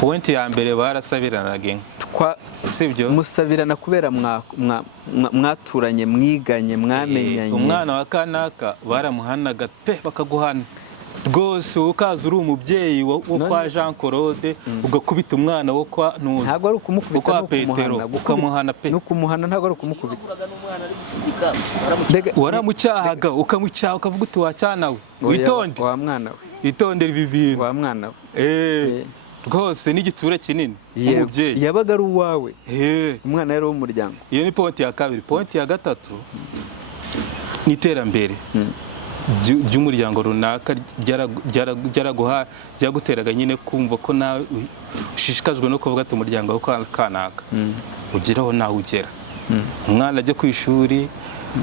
point ya mbere barasabiranaga sibyo musabirana kubera mwaturanye mwiganye mwamenyanye. Umwana wa kanaka baramuhanaga pe bakaguhana rwose ukaza uri umubyeyi wo kwa Jean Claude ugakubita umwana wo kwa Ntuzi ntabwo ari ukumukubita no Petero ukamuhana pe no kumuhana ntabwo ari ukumukubita waramucyahaga ukamucyaha ukavuga uti wacyanawe witonde wa mwana we witondera ibi bintu wa mwana we rwose n'igitsura kinini umubyeyi yabaga ari uwawe umwana yari w'umuryango. Iyo ni point ya kabiri. Point ya gatatu ni iterambere ry'umuryango runaka ryaguteraga nyine kumva ko nawe ushishikajwe no kuvuga ati umuryango wo kanaka ugeraho nawe ugera. Umwana ajya ku ishuri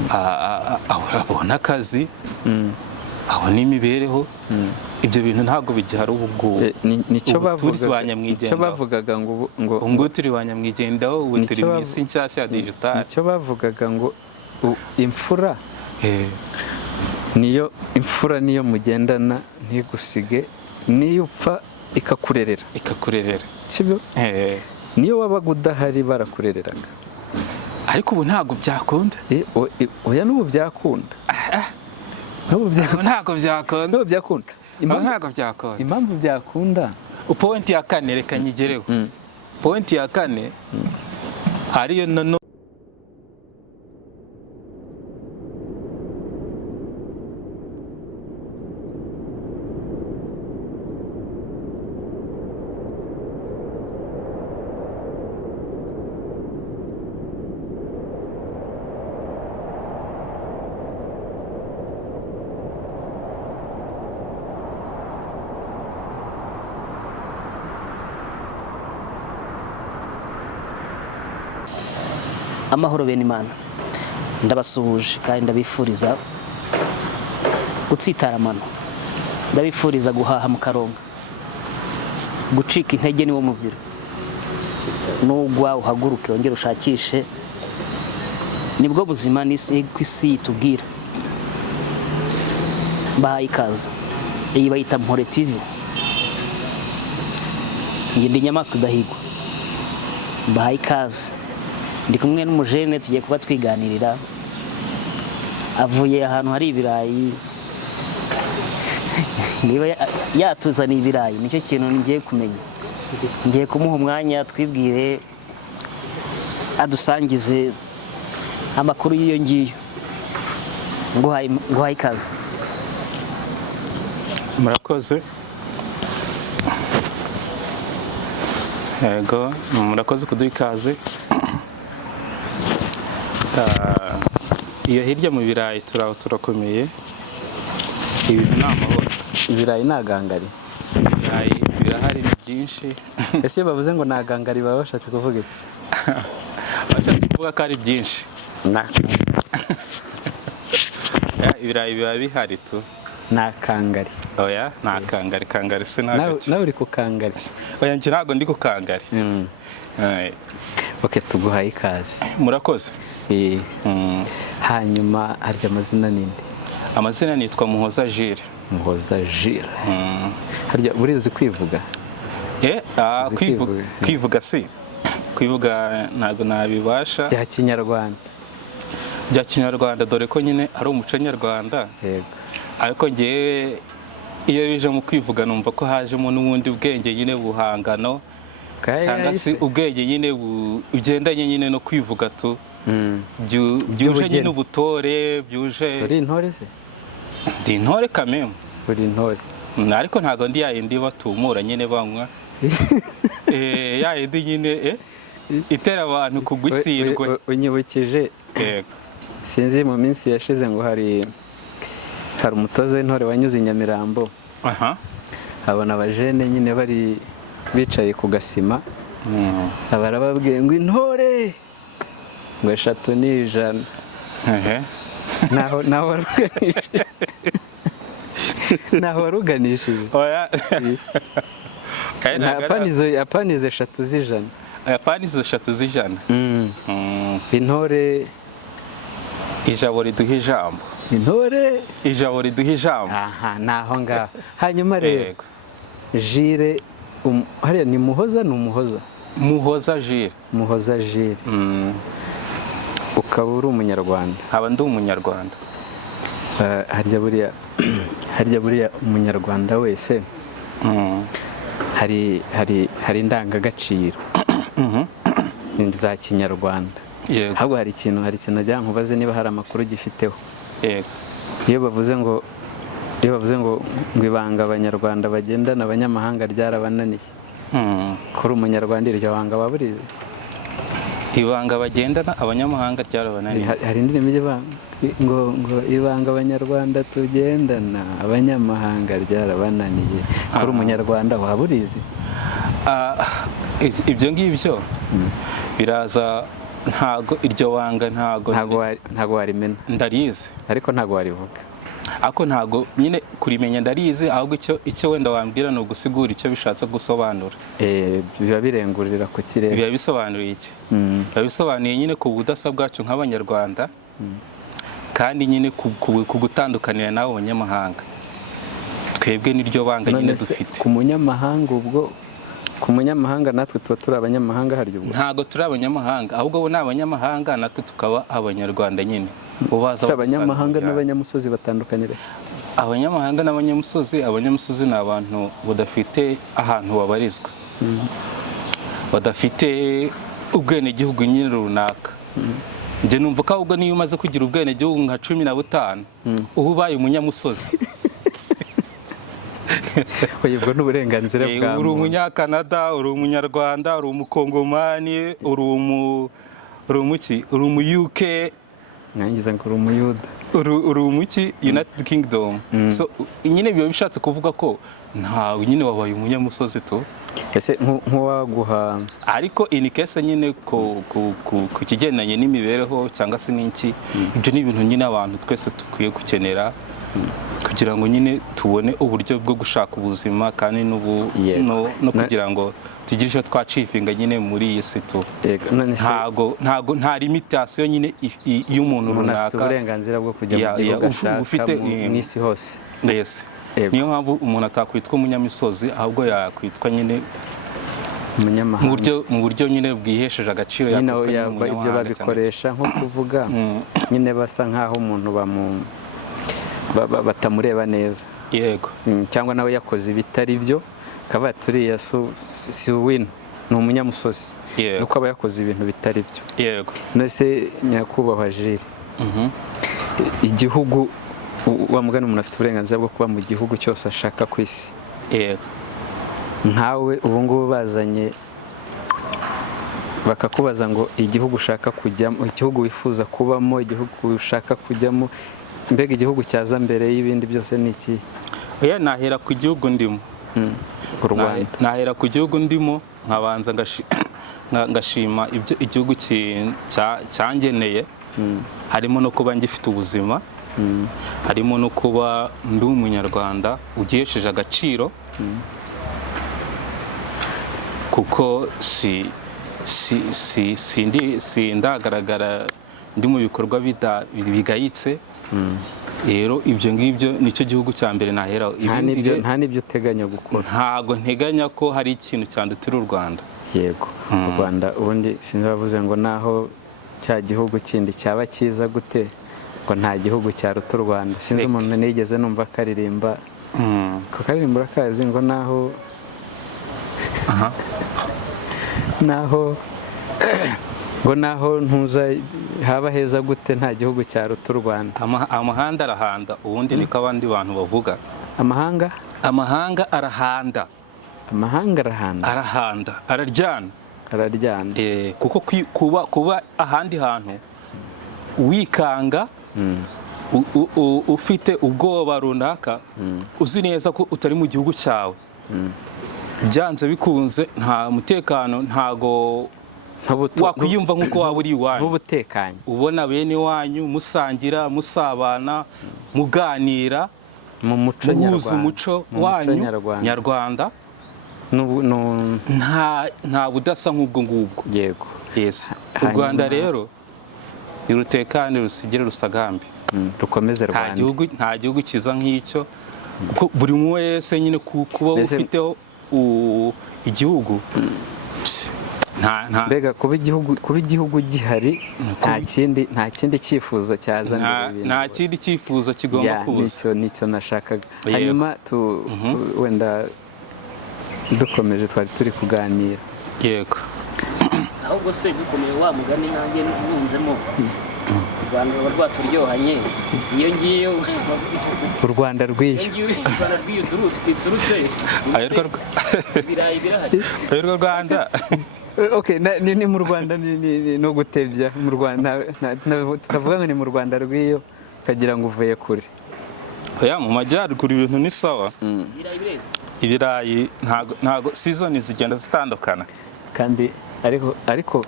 abona akazi abona imibereho, ibyo bintu ntabwo bijyara ubwo nicyo bavugaga ngo turi ba nyamwigendaho ubu turi mu isi nshyashya ya digital. Nicyo bavugaga ngo imfura niyo mugendana ntigusige, niyo upfa ikakurerera sibyo. Niyo wabaga udahari barakurereraga, ariko ubu ntabwo byakunda. Oya n'ubu byakunda, ntabwo byakunda. Impamvu byakunda, point ya kane reka nyigereho. Point ya kane ariyo nano amahoro bene Imana, ndabasuhuje kandi ndabifuriza gutsitara amano, ndabifuriza guhaha mu karonga, gucika intege niwo muzira, nugwa uhaguruke wongere ushakishe, nibwo buzima n'isi itubwira. Bahaye ikaze, iyi bayita Mpore TV, njye ndi inyamaswa idahigwa. Bahaye ikaze, ndi kumwe n'umujene tugiye kuba twiganirira, avuye ahantu hari ibirayi, niba yatuzaniye ibirayi nicyo kintu ngiye kumenya. Ngiye kumuha umwanya twibwire, adusangize amakuru y'iyo ngiyo. Nguhaye ikaze. Murakoze. Yego, murakoze kuduha ikaze. Iyo hirya mu birayi turakomeye, ibintu ni amahoro. Ibirayi nagangari, ibirayi birahari ni byinshi. Ese bavuze ngo nagangari baba bashatse kuvuga iki? Bashatse kuvuga ko ari byinshi. Ibirayi biba bihari tu. Nakangari. Oya, nakangari, kangari se nagaki. Nawe uri ku kangari. Oya njye ntabwo ndi ku kangari. Okay, tuguhaye ikaze. Murakoze. Hanyuma harya amazina ninde? Amazina nitwa Muhoza Jules. Muhoza Jules. Harya burizi kwivuga? Kwivuga si. Kwivuga ntabwo nabibasha. Bya Kinyarwanda. Bya Kinyarwanda dore ko nyine ari umuco nyarwanda. Yego. Ariko ngewe iyo bije mu kwivuga numva ko hajemo n'ubundi bwenge nyine buhangano, cyangwa se ubwenge nyine ugendanye nyine no kwivuga tu. Byuje nyine ubutore, byuje. Sori intore se? Ndi intore kameme. Uri intore. Ariko ntabwo ndi yayindi batumura nyine banywa. Yayindi nyine itera abantu kugusirwa. Unyibukije. Yego. Sinzi mu minsi yashize ngo hari umutoza w'intore wanyuze i Nyamirambo. Abona abajene nyine bari bicaye ku gasima. Barababwiye ngo intore ngo 3 ni 100. Naho waruganishije. Naho waruganishije. Oya. Apanize 3 z'ijana. Apanize 3 z'ijana. Intore ijabo riduha ijambo. Intore ijabo riduha ijambo. Naho ngaho. Hanyuma rero Jules hariya ni Muhoza Muhoza Jules. Muhoza Jules. Ukaba uri umunyarwanda? Nkaba ndi umunyarwanda. harya buriya umunyarwanda wese hari indangagaciro za kinyarwanda. Ahubwo hari ikintu najya nkubaze niba hari amakuru gifiteho. Iyo bavuze ngo ibanga abanyarwanda bagendana abanyamahanga ryarabananiye, kuri umunyarwanda iryo banga waburize? Ibanga bagendana abanyamahanga ryarabananiye. Hari indirimbo ivuga ngo ibanga abanyarwanda tugendana abanyamahanga ryarabananiye, kuri umunyarwanda waburize? Ibyo ngibyo biraza, ntago iryo banga ntago warimena. Ndarizi ariko ntago warivuga. Ako ntago nyine kurimenya ndarizi, ahubwo icyo wenda wambwira ni ugusigura icyo bishatse gusobanura. Biba birengurira ku kirere. Biba bisobanuye iki? Biba bisobanuye nyine ku budasa bwacu nk'abanyarwanda, kandi nyine ku gutandukanira n'abo banyamahanga. Twebwe n'iryo banga nyine dufite. Ku munyamahanga ubwo, ku munyamahanga natwe tuba turi abanyamahanga haryo ubwo? Ntago turi abanyamahanga, ahubwo bo ni abanyamahanga, natwe tukaba abanyarwanda nyine. Abanyamahanga n'abanyamusozi batandukanye? Abanyamahanga n'abanyamusozi ni abantu badafite ahantu babarizwa, badafite ubwenegihugu nyine runaka. Njye numva ko ahubwo niyo umaze kugira ubwenegihugu nka 15 uba ubaye umunyamusozi. Ubwo n'uburenganzira bwa muntu. Uri umunyakanada, uri umunyarwanda, uri umukongomani, uri umu UK, nangiza ngo uri umuyuda, uri umuki United Kingdom. So nyine biba bishatse kuvuga ko ntawe nyine wabaye umunyamusozi to. Ese nk'uwaguha, ariko in case nyine ku kigendanye n'imibereho cyangwa se n'iki, ibyo ni ibintu nyine abantu twese tukwiye gukenera kugira ngo nyine tubone uburyo bwo gushaka ubuzima, kandi no kugira ngo tugire icyo twacifinga nyine muri iyi si tu. Nta limitation nyine y'umuntu runaka. Afite uburenganzira bwo kujya mu gihugu ashaka mu isi hose. Niyo mpamvu umuntu atakwitwa umunyamisozi, ahubwo yakwitwa nyine umunyamahanga mu buryo nyine bwihesheje agaciro. Ibyo babikoresha nko kuvuga nyine basa nk'aho umuntu batamureba neza. Yego. Cyangwa nawe yakoze ibitari byo, kaba turiya si wino, ni umunyamusozi. Nuko aba yakoze ibintu bitari byo. Yego. Nose nyakubahwa Jules, igihugu wamugana umuntu afite uburenganzira bwo kuba mu gihugu cyose ashaka ku isi. Yego. Nkawe ubu ngubu bazanye bakakubaza ngo igihugu ushaka kujyamo, igihugu wifuza kubamo, igihugu ushaka kujyamo, mbega igihugu cyaza mbere y'ibindi byose ni iki? Nahera ku gihugu ndimo. Nahera ku gihugu ndimo, nkabanza ngashima ibyo igihugu cyangeneye. Harimo no kuba ngifite ubuzima, harimo no kuba ndi umunyarwanda ugihesheje agaciro, kuko sindagaragara ndi mu bikorwa bigayitse. Rero ibyo ngibyo nicyo gihugu cya mbere nahera. Nta n'ibyo uteganya gukora? Ntago nteganya ko hari ikintu cyandutira u Rwanda. Yego. U Rwanda ubundi sinzi bavuze ngo naho cya gihugu kindi cyaba cyiza gute, ngo nta gihugu cyaruta u Rwanda. Sinzi umuntu nigeze numva akaririmba, ko karirimba urakazi ngo naho ngo naho ntuza haba heza gute nta gihugu cyaruta u Rwanda. Amahanga arahanda, ubundi niko abandi bantu bavuga. Amahanga arahanda. Amahanga arahanda, araryana. Kuko kuba ahandi hantu wikanga, ufite ubwoba runaka, uzi neza ko utari mu gihugu cyawe, byanze bikunze nta mutekano, ntago wakwiyumva nk'uko waba uri iwanyu. Nk'ubutekanye ubona bene wanyu musangira, musabana, muganira, muhuza umuco wanyu nyarwanda. Nta budasa nk'ubwo ngubwo. Yego. U Rwanda rero nirutekane, rusigire, rusagambe, rukomeze Rwanda. Nta gihugu kiza nk'icyo, kuko buri umwe wese nyine kuba ufiteho igihugu mbega kuba igihugu gihari nta kindi cyifuzo cyaza mbere nta kindi cyifuzo kigomba kuza. nicyo nashakaga. hanyuma wenda dukomeje twari turi kuganira. Yego. ahubwo se gukomeye wa mugani nanjye numvemo u Rwanda ruba rwaturyohanye iyo ngiyo u Rwanda rw'iyo turutse ayirwa Rwanda. Okay, ni mu Rwanda ni no gutebya mu Rwanda tutavuga ngo ni mu Rwanda rw'iyo kagira ngo uvuye kure. Oya, mu majyaruguru ibintu ni sawa. Ibirayi ntago season zigenda zitandukana kandi ariko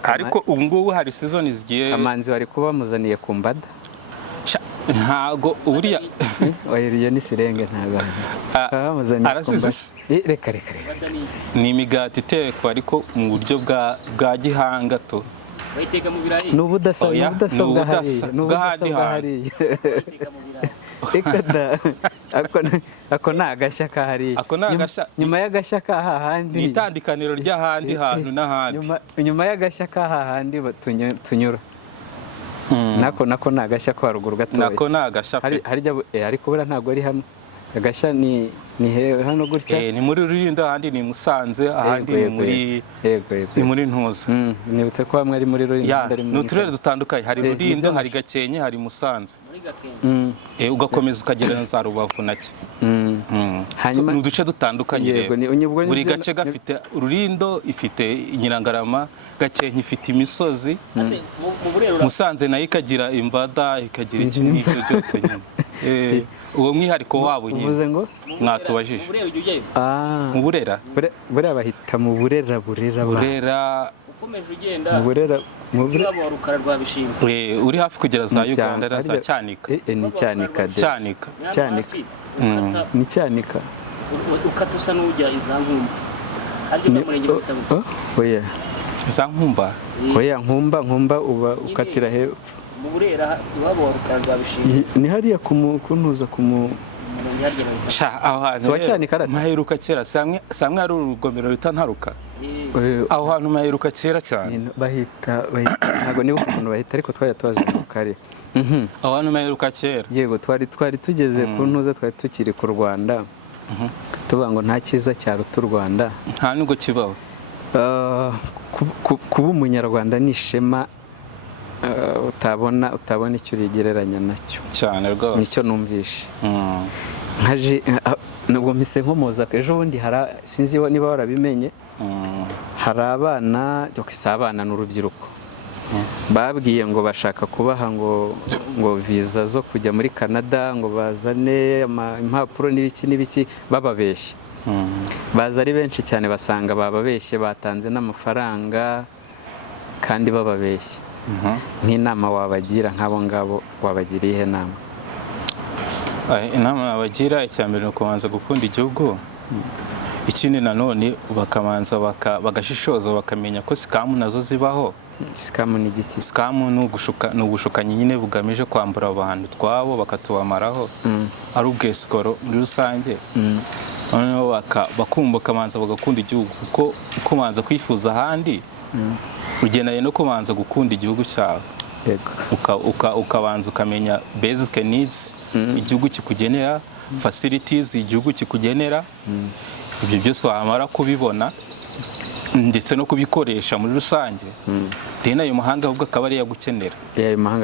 ubu ngubu hari season zigiye. Kamanzi wari kuba muzaniye ku mbada ntago uriya wayiriye ni sirenge ntago bamuzaniye ku mbada. Reka ni imigati itekwa ariko mu buryo bwa gihanga to bayiteka mu birayi. N'ubudasa bwahariye ako ni agashya kahariye. Nyuma y'agashya kahahandi ni itandukaniro ry'ahandi hantu n'ahandi. Nyuma y'agashya kahahandi tunyura nako ni agashya ko haruguru gatoya. Nako ni agashya pe. Ariko buriya ntabwo ari hamwe. Agashya ni hano gutya. Ni muri Rulindo, ahandi ni Musanze, ahandi ni muri Ntuza. Nibutse ko hamwe ari muri Rulindo. Ni uturere dutandukanye, hari Rulindo, hari Gakenke, hari Musanze. Ugakomeza ukagera na za Rubavu nake. Hanyuma ni uduce dutandukanye rero. Buri gace gafite Rulindo ifite Nyirangarama, Gakenke ifite imisozi, Musanze nayo ikagira imbada, ikagira ikintu cyose nyine. Uwo mwihariko wabo nyine. Uvuze ngo mwatubajije. Mu Burera? Burera bahita mu Burera. Ukomeje ugenda mu Burera wa Rukara rwa Bishingwe. Uri hafi kugera za Uganda na za Cyanika. Ni Cyanika. Ni Cyanika. Ukatusa n'ujya izankumba. Haryo mu murenge w'Itabuka. Oya. Izankumba? Oya, nkumba uba ukatira hepfo. Mu Burera iwabo wa Rukara rwa Bishingwe. Ni hariya kuntuza aho hantu maheruka kera samwe ari urugomero rutantaruka. Aho hantu maheruka kera cyane bahita ntago nibuka ukuntu bahita ariko twajya tubazenguruka ari aho hantu maheruka kera. Yego twari tugeze ku ntuza, twari tukiri ku Rwanda tuvuga ngo nta cyiza cyaruta u Rwanda, nta nubwo kibaho. Kuba umunyarwanda ni ishema utabona icyo urigereranya nacyo cyane rwose. Nicyo numvishe nkaje nubwo mpise nkomoza ejo bundi sinzi niba warabimenye. Hari abana n'urubyiruko babwiye ngo bashaka kubaha ngo viza zo kujya muri Canada, ngo bazane impapuro n'ibiki bababeshye. Baza ari benshi cyane, basanga bababeshye, batanze n'amafaranga kandi bababeshye. Nk'inama wabagira nk'abo ngabo wabagira ihe nama? Inama wabagira, icya mbere ni ukubanza gukunda igihugu. Ikindi nanone bakamanza bagashishoza bakamenya ko sikamu nazo zibaho. Sikamu ni igiki? Sikamu ni ubushukanyi nyine bugamije kwambura abantu twabo bakatubamaraho, ari ubwesikoro muri rusange. Noneho bakamanza bagakunda igihugu, kuko kumanza kwifuza ahandi ugendanye no kubanza gukunda igihugu cyawe. Ukabanza ukamenya basic needs igihugu kikugenera, facilities igihugu kikugenera. Ibyo byose wamara kubibona ndetse no kubikoresha muri rusange, dena ayo mahanga ahubwo akaba ari yagukenera,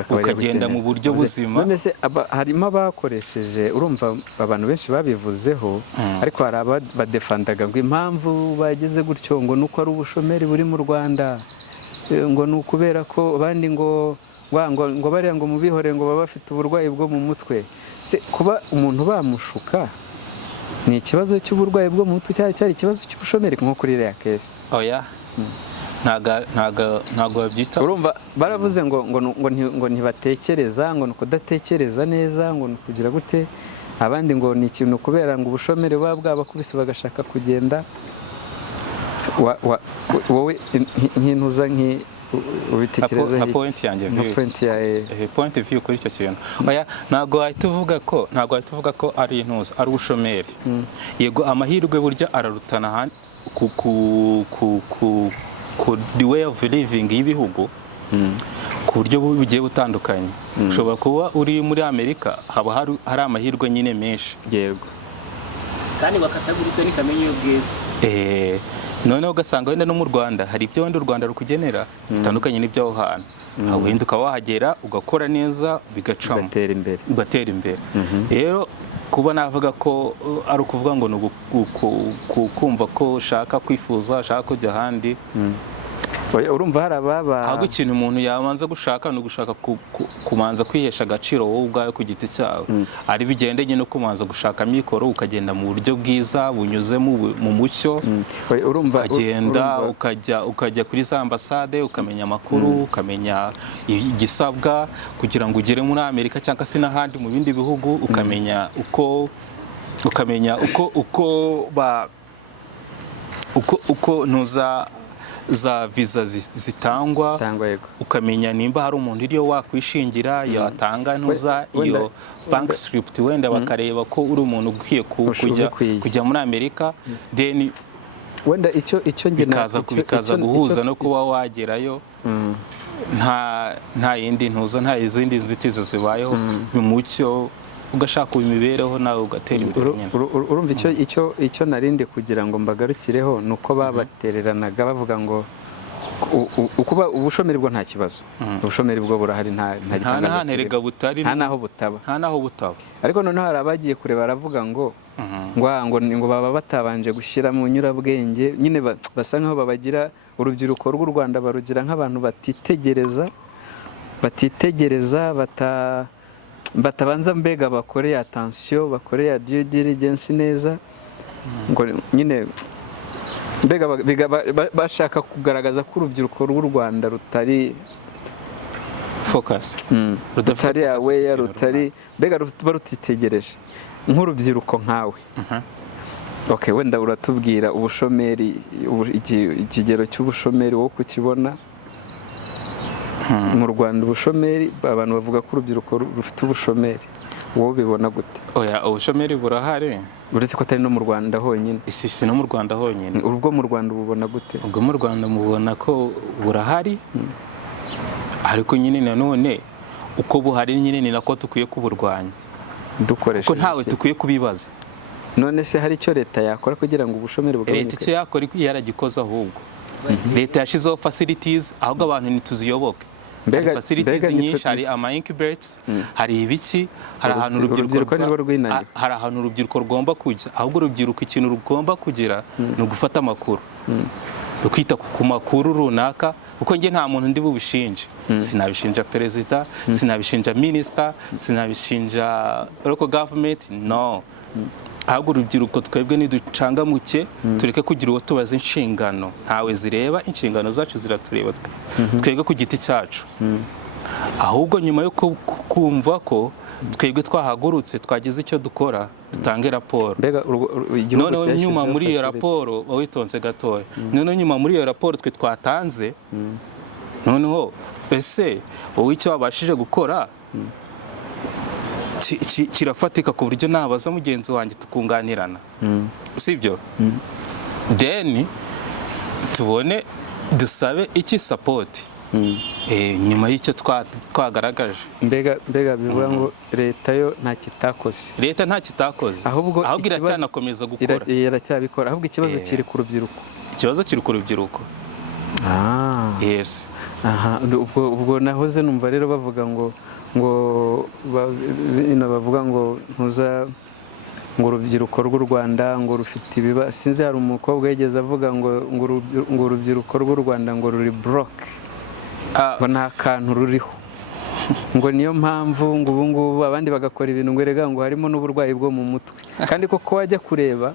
ukagenda mu buryo buzima. None se harimo abakoresheje, urumva abantu benshi babivuzeho, ariko hari abadefandaga ngo impamvu bageze gutyo ngo nuko ari ubushomeri buri mu Rwanda, ngo nukubera ko abandi ngo bariya ngo mubihore ngo baba bafite uburwayi bwo mu mutwe. Se kuba umuntu bamushuka ni ikibazo cy'uburwayi bwo mu mutwe cyari ikibazo cy'ubushomeri nko kuri iriya kesi? Oya, ntago babyita. Urumva baravuze ngo ntibatekereza, ngo kudatekereza neza, ngo kugira gute, abandi ngo ni ikintu kubera ngo ubushomeri buba bwabakubise bagashaka kugenda. Wowe nk'intuza ubitekereza nka point yanjye, point of view kuri icyo kintu. Oya, ntago wahita uvuga ko ari intuza, ari ubushomeri. Yego amahirwe burya ararutana ku the way of living y'ibihugu ku buryo bugiye butandukanye. Ushobora kuba uri muri Amerika haba hari amahirwe nyine menshi, yego, kandi bakataguritse n'ikamenyo y'ubwiza. Noneho ugasanga wenda no mu Rwanda hari ibyo wenda u Rwanda rukugenera bitandukanye n'ibyo aho hantu. Wenda ukaba wahagera ugakora neza bigacamo, ugatera imbere. Rero kuba navuga ko ari ukuvuga ngo ni kumva ko ushaka kwifuza, ushaka kujya ahandi. Urumva hari ababa ahubwo ikintu umuntu yabanza gushaka ni ugushaka kumanza kwihesha agaciro wowe ubwawe ku giti cyawe. Ari bigendanye no kumanza gushaka amikoro, ukagenda mu buryo bwiza bunyuze mu mucyo. Urumva ukagenda ukajya kuri za ambasade ukamenya amakuru, ukamenya igisabwa kugira ngo ugere muri Amerika cyangwa se n'ahandi mu bindi bihugu, ukamenya uko ntuza za visa zitangwa, ukamenya nimba hari umuntu iriyo wakwishingira yatanga ntuza iyo bank script, wenda bakareba ko uri umuntu ukwiye kujya muri Amerika. Then wenda icyo bikaza guhuza no kuba wagerayo nta yindi ntuza, nta izindi nzitizi zibayeho mu mucyo, ugashaka imibereho nawe ugatera imbere. Urumva icyo narindi kugira ngo mbagarukireho ni uko babatereranaga bavuga ngo ukuba ubushomeri bwo nta kibazo, ubushomeri bwo burahari, nta naho butaba. Ariko noneho hari abagiye kureba baravuga ngo baba batabanje gushyira mu nyurabwenge, nyine basa nkaho babagira urubyiruko rw'u Rwanda barugira nk'abantu batitegereza batabanza mbega bakoreye attention, bakoreye due diligence neza, ngo nyine mbega bashaka kugaragaza ko urubyiruko rw'u Rwanda rutari focus, rutari aware, rutari mbega barutitegereje nk'urubyiruko nkawe. Okay, wenda uratubwira ubushomeri, ikigero cy'ubushomeri wowe kukibona mu Rwanda. Ubushomeri abantu bavuga ko urubyiruko rufite ubushomeri, wowe bibona gute? Ubushomeri burahari, uretse ko atari no mu Rwanda honyine. Si no mu Rwanda honyine. Ubwo mu Rwanda ububona gute? Ubwo mu Rwanda mubona ko burahari, ariko nyine nanone uko buhari nyine ni nako tukwiye kuburwanya dukoresha, kuko ntawe tukwiye kubibaza. None se hari icyo leta yakora kugira ngo ubushomeri bugabanyuke? Leta icyo yakora yaragikoze, ahubwo leta yashizeho facilities, ahubwo abantu ntituziyoboke. Facilities nyinshi, hari ama incubators, hari ibiki, hari ahantu urubyiruko rugomba kujya. Ahubwo urubyiruko ikintu rugomba kugira ni ugufata amakuru, rukita ku makuru runaka, kuko njye nta muntu ndi bubishinje. Sinabishinja perezida, sinabishinja minister, sinabishinja local government, no. Ahubwo urubyiruko twebwe niducangamuke, tureke kugira uwo tubaza inshingano. Ntawe zireba, inshingano zacu ziratureba twebwe ku giti cyacu. Ahubwo nyuma yo kumva ko twebwe twahagurutse, twagize icyo dukora, dutange raporo. Noneho nyuma muri iyo raporo, witonze gatoya, noneho nyuma muri iyo raporo twe twatanze, noneho ese wowe icyo wabashije gukora kirafatika ku buryo nabaza mugenzi wanjye tukunganirana, sibyo? Then tubone dusabe iki support nyuma y'icyo twagaragaje. Mbega bivuga ngo leta yo nta kitakoze, ahubwo iracyanakomeza gukora, iracyabikora, ahubwo ikibazo kiri ku rubyiruko. Yes. Ubwo nahoze numva rero bavuga ngo bavuga ngo urubyiruko rw'u Rwanda ngo rufite ibibazo. Sinzi, hari umukobwa yigeze avuga ngo urubyiruko rw'u Rwanda ngo ruri broke, ngo nta kantu ruriho, ngo niyo mpamvu ngo ubu ngubu abandi bagakora ibintu ngo erega ngo harimo n'uburwayi bwo mu mutwe. Kandi koko wajya kureba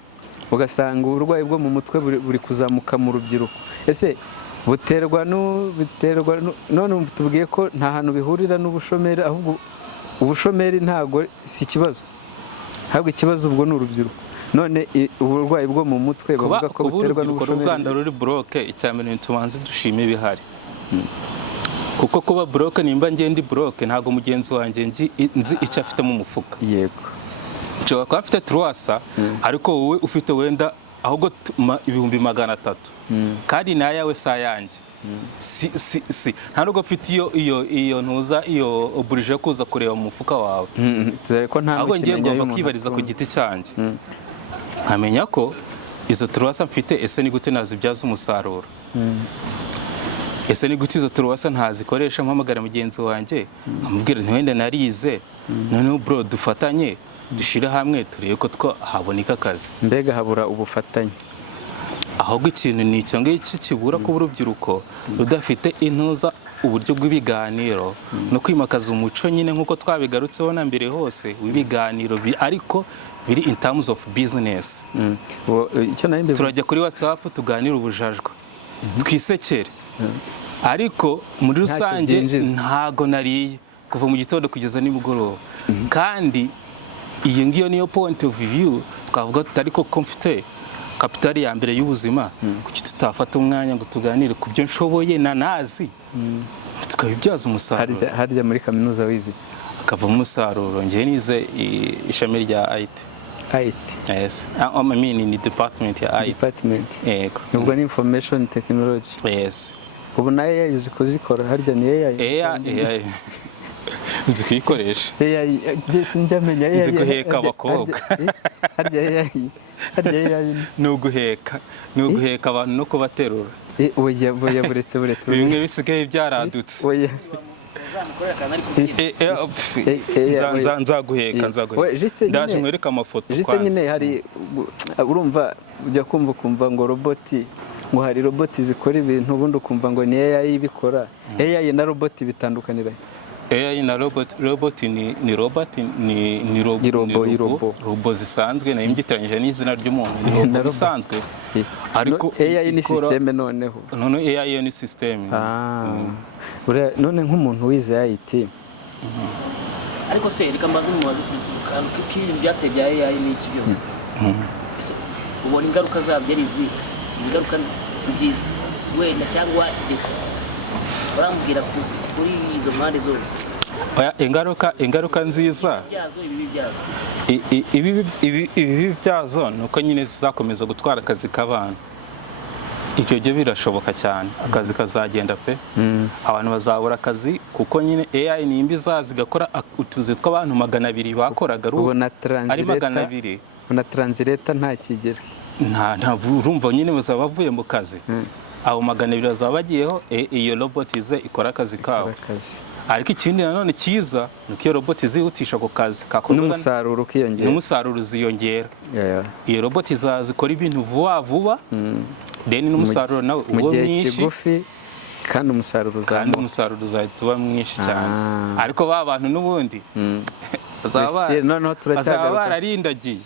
ugasanga uburwayi bwo mu mutwe buri kuzamuka mu rubyiruko. Ese buterwa none tubwiye ko nta hantu bihurira n'ubushomeri, ahubwo ubushomeri ntago si ikibazo, ahubwo ikibazo ubwo ni urubyiruko. None uburwayi bwo mu mutwe bavuga ko buterwa n'ubushomeri. U Rwanda ruri broke, icyambere tubanze dushime ibihari, kuko kuba broke, nimba ngende broke, ntago mugenzi wanjye nzi icyo afite mu mufuka. Yego, nshobora kuba afite truasa, ariko wowe ufite wenda ahubwo 300,000 kandi na yawe sa yanjye si nta nubwo mfite iyo ntuza iyo oburije kuza kureba mu mufuka wawe ahubwo ngiye ngomba kwibariza ku giti cyanjye nkamenya ko izo turuwasa mfite ese ni gute nazibyaza umusaruro ese ni gute izo turuwasa ntazikoresha mpamagara mugenzi wanjye amubwira nti wenda narize noneho bro dufatanye dushire hamwe turebe ko haboneka akazi mbega habura ubufatanye ahubwo ikintu ni icyo ngicyo kibura kuba urubyiruko rudafite intuza uburyo bw'ibiganiro no kwimakaza umuco nyine nk'uko twabigarutseho na mbere hose w'ibiganiro ariko biri in terms of business turajya kuri WhatsApp tuganira ubujajwa twisekere ariko muri rusange ntago nariye kuva mu gitondo kugeza nimugoroba kandi iyi ngiyo niyo point of view twavuga tutari ko comfort kapitali ya mbere y'ubuzima kuki tutafata umwanya ngo tuganire ku byo nshoboye nazi tukabibyaza umusaruro harya muri kaminuza wize akavamo umusaruro ngiye nize ishami rya IT yes I mean in the department ya IT yego nubwo ni information technology yes ubu nayo yayize kuzikora harya ni AI nzi kuyikoresha byese njyamenya nzi guheka abakobwa harya ni uguheka abantu no kubaterura oya buretse bimwe bisigaye byaradutse nzaguheka ndaje mwereka amafoto kwanza nyine hari urumva ujya kumva ngo roboti ngo hari roboti zikora ibintu ubundi ukumva ngo ni AI ibikora AI na roboti bitandukanira AI na robot ni robo zisanzwe na imbyiteranyije n'izina ry'umuntu ni robo bisanzwe ariko AI ni systeme noneho AI ni systeme none nk'umuntu wize IT ariko se reka mbaze mumaze k'ibintu byateye bya AI ni iki byose ubona ingaruka zabyo ari izi ingaruka nziza wenda cyangwa defu barambwira kuri izo mpande zose ingaruka nziza ibi byazo ni uko nyine zizakomeza gutwara akazi k'abantu ibyo byo birashoboka cyane akazi kazagenda pe abantu bazabura akazi kuko nyine AI nimba izaza igakora utuzi tw'abantu 200 bakoraga ari 200 na translator nta kigera nta urumva nyine bazaba bavuye mu kazi abo 200 bazaba bagiyeho iyo robot ize ikora akazi kabo ariko ikindi nanone cyiza nuko iyo robot izihutisha ku kazi n'umusaruro ukiyongera n'umusaruro uziyongera iyo robot izaza ikora ibintu vuba then n'umusaruro nawe uwo mwinshi kigufi kandi umusaruro uzahita uba mwinshi cyane ariko ba bantu n'ubundi bazaba bararindagiye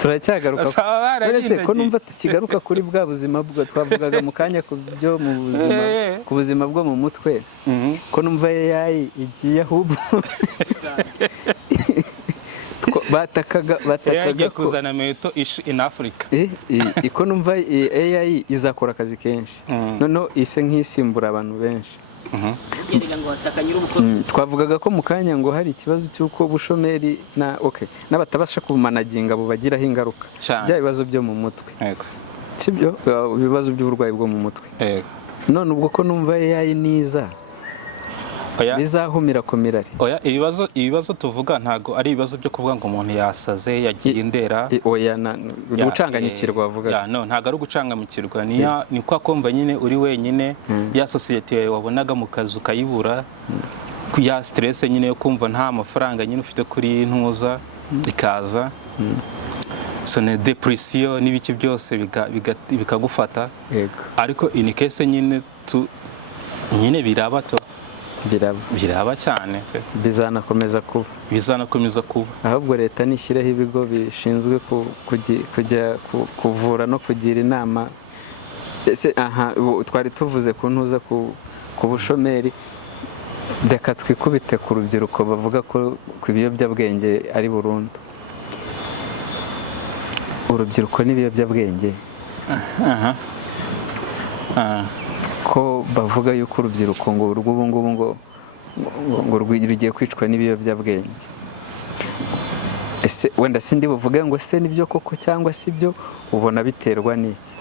turacyagaruka uretse ko numva tukigaruka kuri bwa buzima bwo twavugaga mu kanya ku byo mu buzima ku buzima bwo mu mutwe ko numva AI igiye ahubwo batakaga kuzana meto in Africa iko numva AI izakora akazi kenshi noneho ise nk'isimbura abantu benshi twavugaga ko mu kanya ngo hari ikibazo cy'uko bushomeri n'abatabasha kumanaginga abo bagiraho ingaruka bya bibazo byo mu mutwe sibyo ibibazo by'uburwayi bwo mu mutwe none ubwo ko numva AI niza bizahumira komirari ibibazo tuvuga ntago ari ibibazo byo kuvuga ngo umuntu yasaze yagiye indera gucanganyikirwa bavuga ntago ari gucanganyikirwa ni kwa kumva nyine uri wenyine ya societe wabonaga mu kazi ukayibura ya stress nyine yo kumva nta mafaranga nyine ufite kuri ntuza ikaza so ne depression n'ibiki byose bikagufata ariko in case nyine biraba biraba cyane bizanakomeza kuba ahubwo leta nishyiraho ibigo bishinzwe kujya kuvura no kugira inama twari tuvuze ku ntuza ku bushomeri reka twikubite ku rubyiruko bavuga ko ibiyobyabwenge ari burundu urubyiruko n'ibiyobyabwenge ko bavuga yuko urubyiruko ngo urw'ubu ngubu ngo rugiye kwicwa n'ibiyobyabwenge ese wenda sindi buvuge ngo se nibyo koko cyangwa si byo, ubona biterwa n'iki?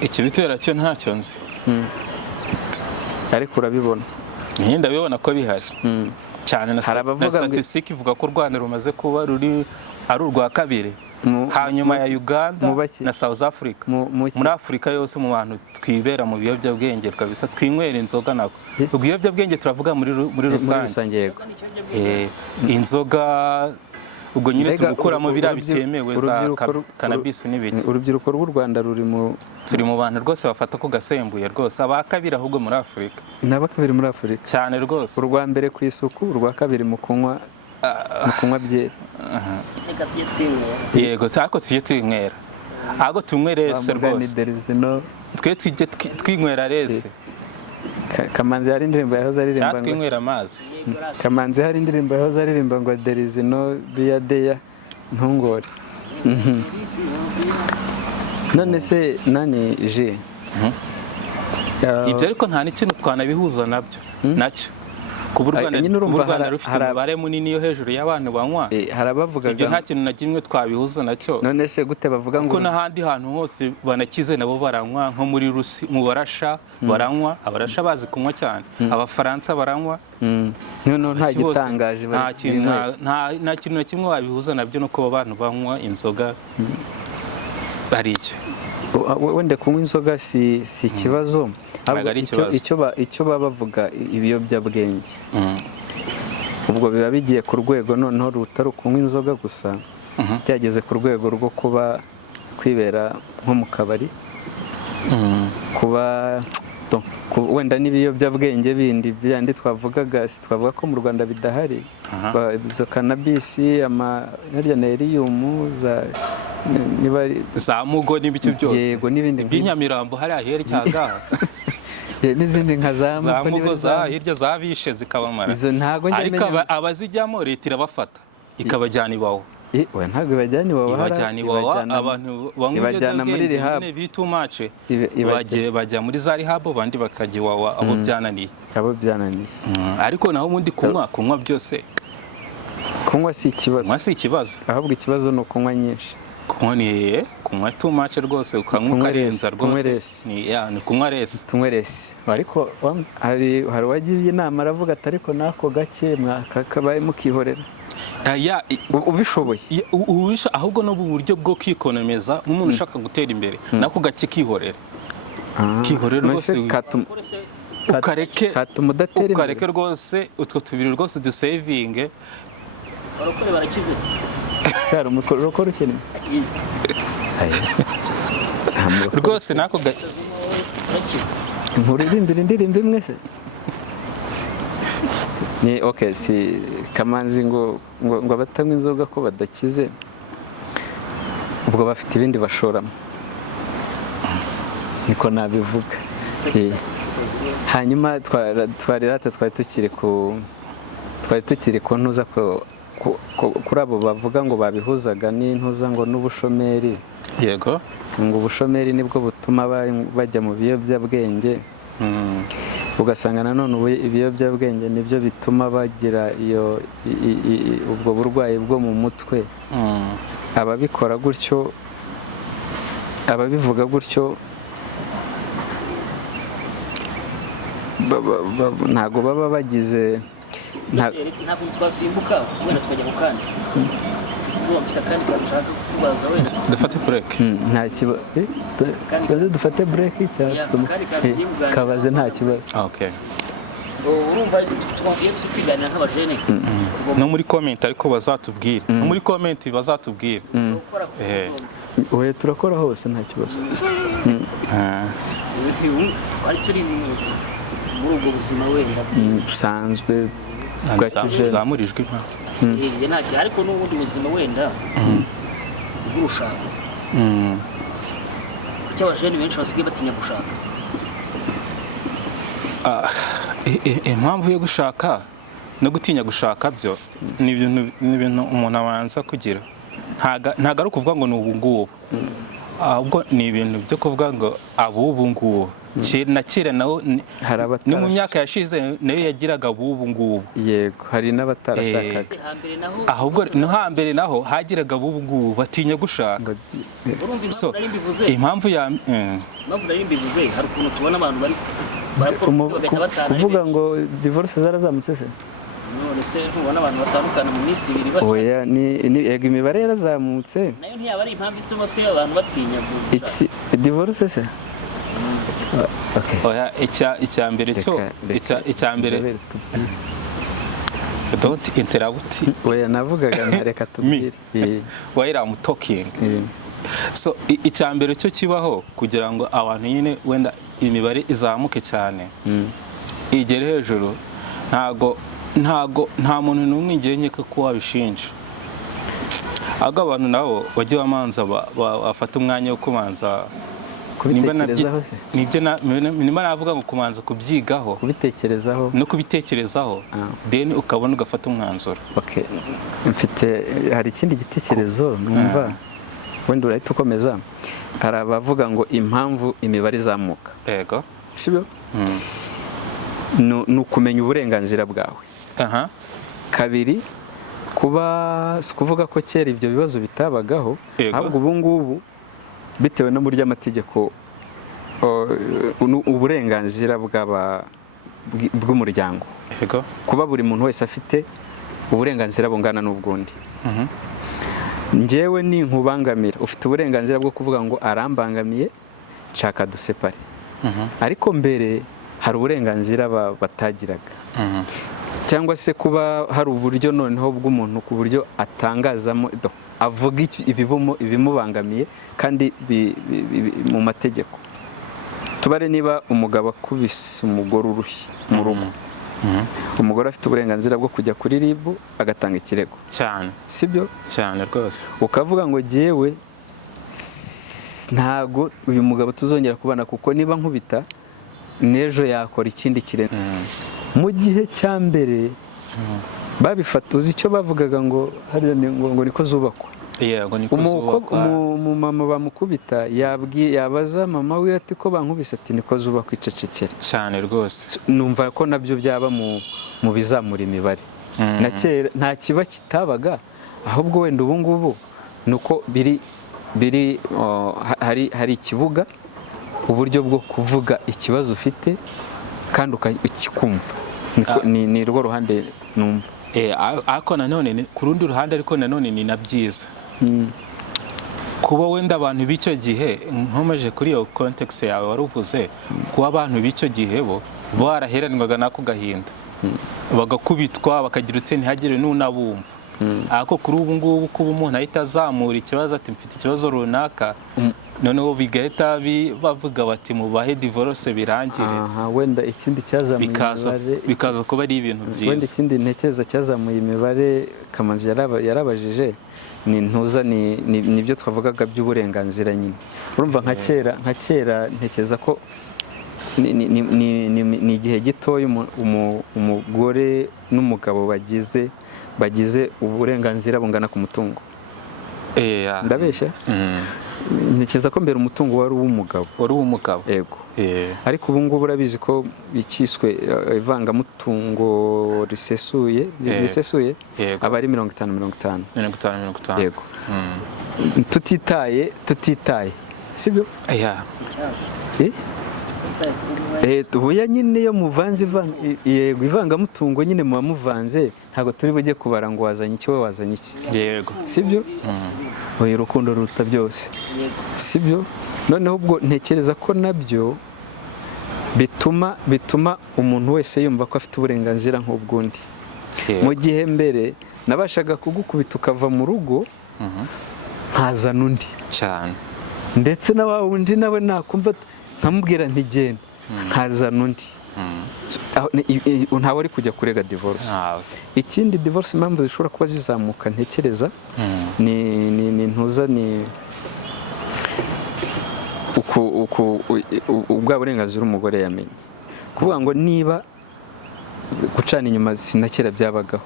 Ikibitera cyo ntacyo nzi, ariko urabibona. ndabibona ko bihari cyane, na statistique ivuga ko u Rwanda rumaze kuba ari urwa kabiri hanyuma ya Uganda na South Africa. Muri Afurika yose mu bantu twibera mu biyobyabwenge kabisa, twinywera inzoga nako. Ibiyobyabwenge turavuga muri rusange, inzoga ubwo nyine tugukuramo biriya bitemewe za cannabis n'ibiki. Urubyiruko rw'u Rwanda turi mu bantu rwose bafata ko gasembuye rwose, abakabiri ahubwo muri Afurika. N'abakabiri muri Afurika cyane rwose, urwa mbere ku isuku, urwa kabiri mu kunywa byeri. Reka tujye twinywera. Yego, ariko tujye twinywera, ahubwo tunywe rese rwose, twe tujye twinywera rese. Kamanzi hari indirimbo yahoze aririmba ngo twinywera amazi. Kamanzi hari indirimbo yahoze aririmba ngo there is no beer there, ntungore. None se nani je ibyo ariko nta n'ikintu twanabihuza nacyo kuba u Rwanda rufite umubare munini yo hejuru y'abantu banywa, harabavuga ibyo nta kintu na kimwe twabihuza nacyo. None se gute bavuga ngo ko n'ahandi hantu hose banakize nabo baranywa, nko muri Rusi mu Barasha baranywa, Abarasha bazi kunywa cyane, Abafaransa baranywa. Noneho nta gitangaje, nta kintu na kimwe wabihuza nabyo, no kuba abantu banywa inzoga ari iki. Wenda kunywa inzoga si ikibazo, icyo baba bavuga ibiyobyabwenge, ubwo biba bigiye ku rwego noneho rutari ukunywa inzoga gusa, byageze ku rwego rwo kuba kwibera nko mu kabari, kuba wenda n'ibiyobyabwenge bindi byandi twavuga ko mu Rwanda bidahari, izo cannabis, harya na Helium, za mugo n'ibicyo byose, yego, n'ibindi by'inyamirambo hariya hirya n'izindi nka za mugo hirya zabishe zikabamara, ariko abazijyamo leta irabafata ikabajyana iwawa. Ntabwo ibajyana iwawa, abantu banywa muri rehab biri too much, bajya muri za rehab, abandi bakajya iwawa abo byananiye. Ariko naho ubundi kunywa byose, kunywa si ikibazo, ahubwo ikibazo ni ukunywa nyinshi. Kunywa too much rwose, ukanywa ukarenza rwose, ni kunywa resi. Ariko hari uwagize inama aravuga ati ariko nako gake mwakabaye mukihorera ubishoboye, ahubwo no mu buryo bwo kwikonomeza nk'umuntu ushaka gutera imbere, nako gake kihorera rwose, ukareke rwose utwo tubiri rwose dusevinge. Barokore barakize cyaro umurokore ukeneye rwose, nako gake muririmbira indirimbo imwe se ni okay. Si Kamanzi ngo abatanywa inzoga ko badakize, ubwo bafite ibindi bashoramo, niko nabivuga. Hanyuma twari tukiri ku ntuza kuri abo bavuga ngo babihuzaga n'intuza ngo n'ubushomeri. Yego, ngo ubushomeri nibwo butuma bajya mu biyobyabwenge, ugasanga nanone ibiyobyabwenge nibyo bituma bagira ubwo burwayi bwo mu mutwe. Ababikora gutyo, ababivuga gutyo, ntago baba bagize. Ntabwo twasimbuka wenda tukajya mu kandi, mfite akandi kantu ushaka kubaza wenda dufate break. Nta kibazo, dufate break kabaze, nta kibazo. Okay, urumva twabwiye tukiganira nk'abajene no muri comment, ariko bazatubwira no muri comment bazatubwira. Oya, turakora hose nta kibazo. Twari turi muri ubwo buzima wenda busanzwe zamurijwe ariko n'ubundi buzima wenda bw'urushaka, kuko abajene benshi basigaye batinya gushaka. Impamvu yo gushaka no gutinya gushaka byo ni ibintu umuntu abanza kugira, ntago ari ukuvuga ngo ni ubu ngubu. ahubwo ni ibintu byo kuvuga ngo abubu ngubu na kera naho ni mu myaka yashize nayo yagiraga abubu ngubu. Yego, hari n'abatarashakaga. Ahubwo no hambere naho hagiraga abubu ngubu batinya gushaka. So impamvu nari mbivuze hari ukuntu tubona abantu bari kuvuga ngo divorce zarazamutse se. None se ntubona abantu batandukana mu minsi 2 bati oya ni yego imibare yarazamutse nayo ntiyaba ari impamvu ituma se abantu batinya iki divorce se. Okay. Oya icyambere cyo icyambere don't interrupt. Oya navugaga ntareka tubwire. While I'm talking. So icyambere cyo kibaho kugira ngo abantu nyine wenda imibare izamuke cyane igere hejuru nta muntu n'umwe ngenyeka ko wabishinja. Aga abantu nabo bajye bamanza bafata umwanya wo kumanza kubitekerezaho se. Nimba navuga ngo kumanza kubyigaho kubitekerezaho no kubitekerezaho then ukabona ugafata umwanzuro. Okay, hari ikindi gitekerezo numva wenda urahita ukomeza. Hari abavuga ngo impamvu imibare izamuka, yego sibyo, ni ukumenya uburenganzira bwawe. Kabiri, kuba kuvuga ko kera ibyo bibazo bitabagaho, ahubwo ubu ngubu bitewe no muri amategeko uburenganzira bw'umuryango, kuba buri muntu wese afite uburenganzira bungana n'ubwundi. Njyewe ni nkubangamira ufite uburenganzira bwo kuvuga ngo arambangamiye nshaka dusepare, ariko mbere hari uburenganzira batagiraga, cyangwa se kuba hari uburyo noneho bw'umuntu ku buryo atangazamo avuga ibimubangamiye kandi mu mategeko. Tubare niba umugabo akubise umugore urushyi mu rugo, umugore afite uburenganzira bwo kujya kuri RIB agatanga ikirego cyane, sibyo cyane rwose, ukavuga ngo jyewe ntago uyu mugabo tuzongera kubana kuko niba nkubita n'ejo yakora ikindi kirenze. Mu gihe cya mbere babifata, uzi icyo bavugaga ngo hariya ngo niko zubakwa. Yego niko zubakwa. Umumama bamukubita yabaza mama we ati ko bankubise, ati niko zubakwa, icecekere. Cyane rwose. Numva ko nabyo byaba mu bizamura imibare. Na kera nta kiba kitabaga, ahubwo wenda ubu ngubu nuko hari ikibuga, uburyo bwo kuvuga ikibazo ufite kandi ukikumva. Ni rwo ruhande numva. Ariko nanone ku rundi ruhande ariko nanone ni na byiza kuba wenda abantu b'icyo gihe, nkomeje kuri iyo context yawe wari uvuze, kuba abantu b'icyo gihe bo baraheranwaga nako gahinda, bagakubitwa bakagira utse ntihagire n'unabumva. Ariko kuri ubu ngubu kuba umuntu ahita azamura ikibazo ati mfite ikibazo runaka, noneho bigahita bavuga bati mubahe divorce birangire. Wenda ikindi cyazamuye imibare bikaza kuba ari ibintu byiza. Wenda ikindi ntekereza cyazamuye imibare Kamanzi yarabajije nibyo twavugaga by'uburenganzira nyine. Urumva nka kera ntekereza ko ni igihe gitoya umugore n'umugabo bagize uburenganzira bungana ku mutungo. Ndabeshya? Ntekereza ko mbere umutungo wari uw'umugabo. Yego. Ariko ubu ngubu urabizi ko bikiswe ivangamutungo risesuye aba ari 50-50. Yego. Tutitaye sibyo? Buya nyine yo muvanze yego ivangamutungo nyine muba muvanze, ntabwo turi bujye kubara ngo wazanye iki we wazanye iki. Yego. Sibyo? Oya urukundo ruruta byose. Sibyo? Noneho ubwo ntekereza ko nabyo bituma umuntu wese yumva ko afite uburenganzira nk'ubwundi. Mu gihe mbere nabashaga kugukubita ukava mu rugo nkazana undi cyane, ndetse na wa wundi nawe nakumva nkamubwira ntigenda nkazana undi, ntawe ari kujya kurega divorce. Ikindi divorce impamvu zishobora kuba zizamuka ntekereza ni ubwa burenganzira umugore yamenye, kuvuga ngo niba gucana inyuma sinakera byabagaho,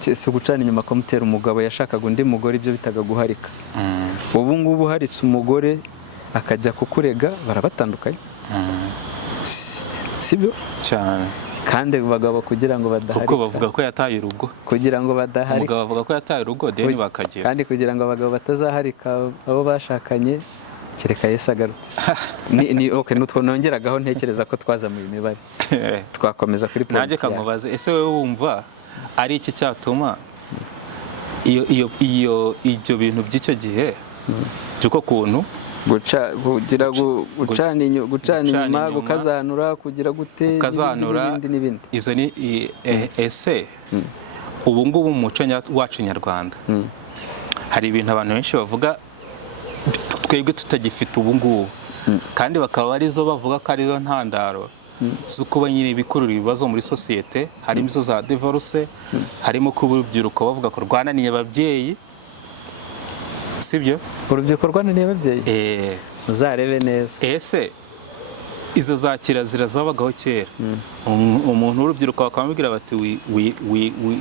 si ugucana inyuma kumutera. Umugabo yashakaga undi mugore, ibyo bitaga guharika. Ubu ngubu uharitse umugore akajya kukurega barabatandukanye. Sibyo cyane. kandi abagabo kugira ngo badaharika, kuko bavuga ko yataye urugo, kugira ngo badaharika, umugabo bavuga ko yataye urugo deni bakagira, kandi kugira ngo abagabo batazaharika abo bashakanye kereka Yesu agarutse. Okay, nutwo nongeragaho ntekereza ko twazamuye imibare twakomeza kuri point. Nanjye kamubaze, ese wowe wumva ari iki cyatuma iyo bintu by'icyo gihe byuko kuntu gucana inyuma, gukazanura, kugira gute n'ibindi. Izo ni ese ubu ngubu mu muco wacu nyarwanda hari ibintu abantu benshi bavuga twebwe tutagifite ubu ngubu, kandi bakaba arizo bavuga ko arizo ntandaro z'uko nyine bikurura ibibazo muri sosiyete. Harimo izo za divorce, harimo kuba urubyiruko bavuga ko rwananiye ababyeyi, sibyo? Urubyiruko rwananiye ababyeyi, uzarebe neza. Ese izo za kirazira zabagaho kera, umuntu w'urubyiruko bakamubwira bati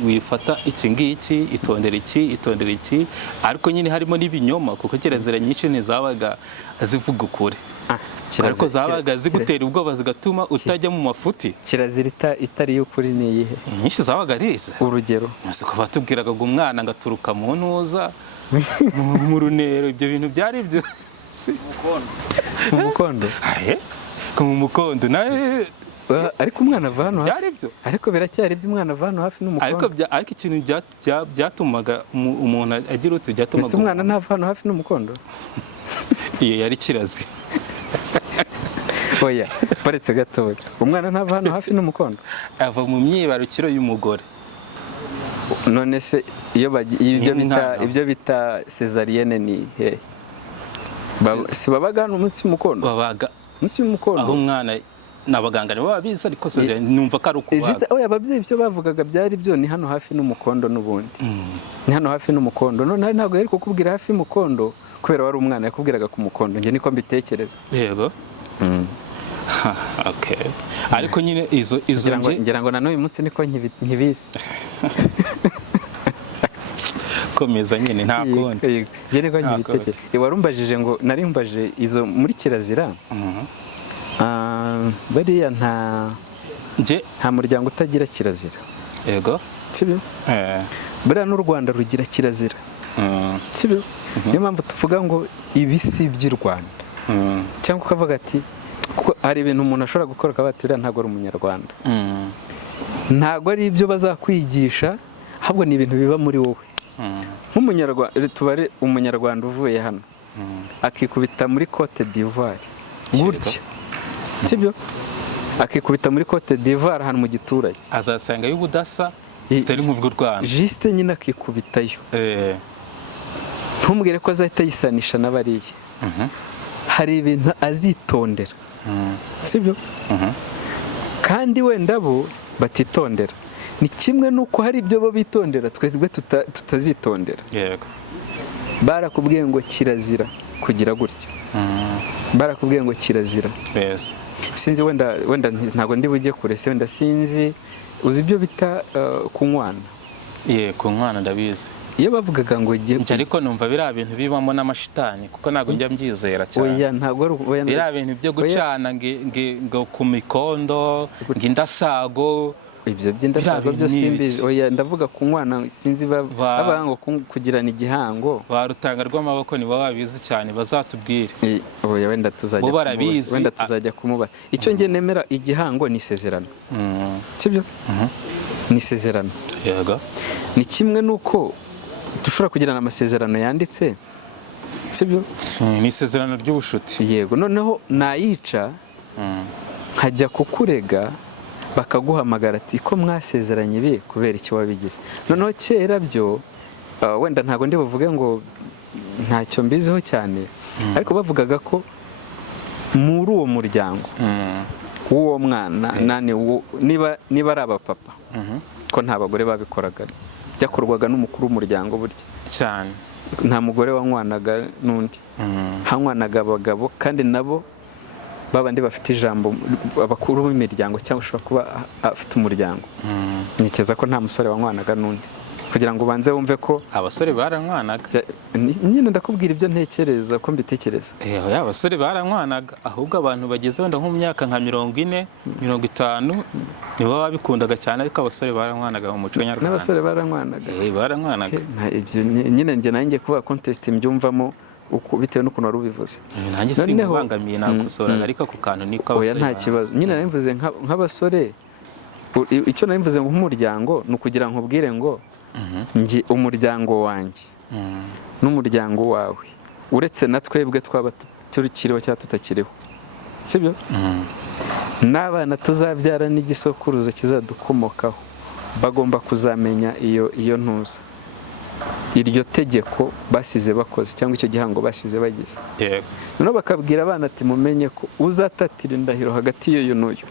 wifata iki ngiki, itondera iki, ariko nyine harimo n'ibinyoma, kuko kirazira nyinshi ntizabaga zivuga ukuri, ariko zabaga zigutera ubwoba zigatuma utajya mu mafuti. Kirazira itari y'ukuri ni iyihe? Nyinshi zabaga ari izi. Urugero, ko batubwiraga ngo umwana ngaturuka mu ntuza mu runero, ibyo bintu byari byo mu mukondo, mu mukondo nawe, ariko umwana ava hano byari byo, ariko biracyari iby'umwana ava hano hafi n'umukondo. Ariko ikintu byatumaga umuntu agira uti byatumaga umwana ntava hano hafi n'umukondo. Iyo yari kirazira. Oya, paretse gatoya, umwana ntava hano hafi n'umukondo, ava mu myibarukiro y'umugore. None se ibyo bita cesarienne ni he? Si babaga hano munsi y'umukondo? Babaga munsi y'umukondo, aho umwana n'abaganga nibo babizi, ariko cesarienne numva ko ari ukubaga. Oya, ababyeyi ibyo bavugaga byari byo, ni hano hafi n'umukondo n'ubundi. Ni hano hafi n'umukondo. None ntabwo yari kukubwira hafi y'umukondo kubera wari umwana, yakubwiraga ku mukondo. Njye niko mbitekereza. Yego. Okay. Ariko nyine izo ngira ngo na n'uyu munsi niko nkibizi. Komeza nyine nta kundi. Njye niko nkibitekereza. Warumbajije ngo narimbaje izo muri kirazira. Bariya nta muryango utagira kirazira. Yego. Sibyo? Bariya n'u Rwanda rugira kirazira. Sibyo? Niyo mpamvu tuvuga ngo ibi si iby'u Rwanda. Cyangwa ukavuga ati kuko hari ibintu umuntu ashobora gukora akaba ati uriya ntabwo ari umunyarwanda. Ntabwo ari ibyo bazakwigisha, ahubwo ni ibintu biba muri wowe. Nk'umunyarwanda, tubare umunyarwanda uvuye hano akikubita muri Cote d'Ivoire gutya, sibyo? Akikubita muri Cote d'Ivoire hano mu giturage, azasanga y'ubudasa bitari nk'ubw'u Rwanda, juste nyine akikubitayo. Ntumbwire ko azahita yisanisha n'abariye. Hari ibintu azitondera, sibyo? Kandi wenda bo batitondera. Ni kimwe nuko hari ibyo bo bitondera twebwe tutazitondera. Yego. Barakubwiye ngo kirazira kugira gutya. Barakubwiye ngo kirazira. Yes. Sinzi wenda ntago ndi bujye kure, se wenda sinzi uzi ibyo bita kunywana. Kunywana ndabizi. Iyo bavugaga ngo ariko numva biriya bintu bibamo n'amashitani, kuko ntabwo njya mbyizera cyane. Oya, ntabwo ari biriya bintu byo gucana ngo ku mikondo, ng'indasago. Ibyo by'indasago byo simbizi. Oya, ndavuga kunywana, sinzi bavuga ngo kugirana igihango. Ba Rutanga rw'amaboko nibo babizi cyane, bazatubwire. Oya, wenda tuzajya kumubaza. Icyo nge nemera, igihango ni isezerano. Sibyo? Ni isezerano. Yego. Ni kimwe nuko dushobora kugirana amasezerano yanditse, sibyo? Ni isezerano ry'ubushuti. Yego. Noneho nayica nkajya kukurega, bakaguhamagara ati ko mwasezeranye ibi kubera icyo wabigize. Noneho kera byo wenda ntago ndi buvuge ngo ntacyo mbiziho cyane, ariko bavugaga ko muri uwo muryango w'uwo mwana niba ari abapapa, ko nta bagore babikoraga, byakorwaga n'umukuru w'umuryango burya cyane. Nta mugore wanywanaga n'undi, hanywanaga abagabo, kandi nabo babandi bafite ijambo, abakuru b'imiryango cyangwa ushobora kuba afite umuryango. Nikeza ko nta musore wanywanaga n'undi, kugira ngo ubanze wumve ko abasore baranywanaga. nyine ndakubwira ibyo ntekereza ko mbitekereza. Abasore baranywanaga, ahubwo abantu bageze wenda nko mu myaka nka 40, 50 nibo babikundaga cyane, ariko abasore baranywanaga mu muco nyarwanda. N'abasore baranywanaga. Baranywanaga. Ibyo nyine njye nanjye kuba contest mbyumvamo bitewe n'ukuntu wari ubivuze. Nanjye simbangamiye nagusoraga, ariko ku kantu niko abasore. Oya, nta kibazo. Nyine narimvuze nk'abasore, icyo narimvuze nk'umuryango ni ukugira ngo ubwire ngo njye umuryango wanjye n'umuryango wawe, uretse na twebwe twaba tukiriho cyangwa tutakiriho, sibyo? N'abana tuzabyara n'igisokuruza kizadukomokaho bagomba kuzamenya iyo ntuza, iryo tegeko basize bakoze cyangwa icyo gihango basize bagize. Noneho bakabwira abana ati mumenye ko uzatatira indahiro hagati y'uyu n'uyu,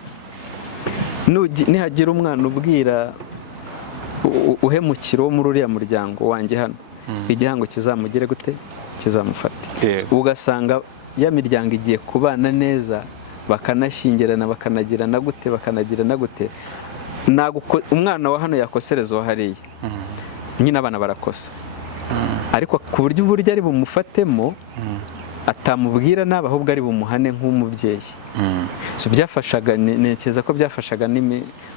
nihagira umwana ubwira uhemukira wo muri uriya muryango wanjye hano, igihango kizamugire gute, kizamufate. Ugasanga ya miryango igiye kubana neza, bakanashyingirana, bakanagirana gute, umwana wa hano yakosereza uwo hariya, nyine abana barakosa, ariko ku buryo ari bumufatemo atamubwira nabi, ahubwo ari bumuhane nk'umubyeyi. So byafashaga, ntekereza ko byafashaga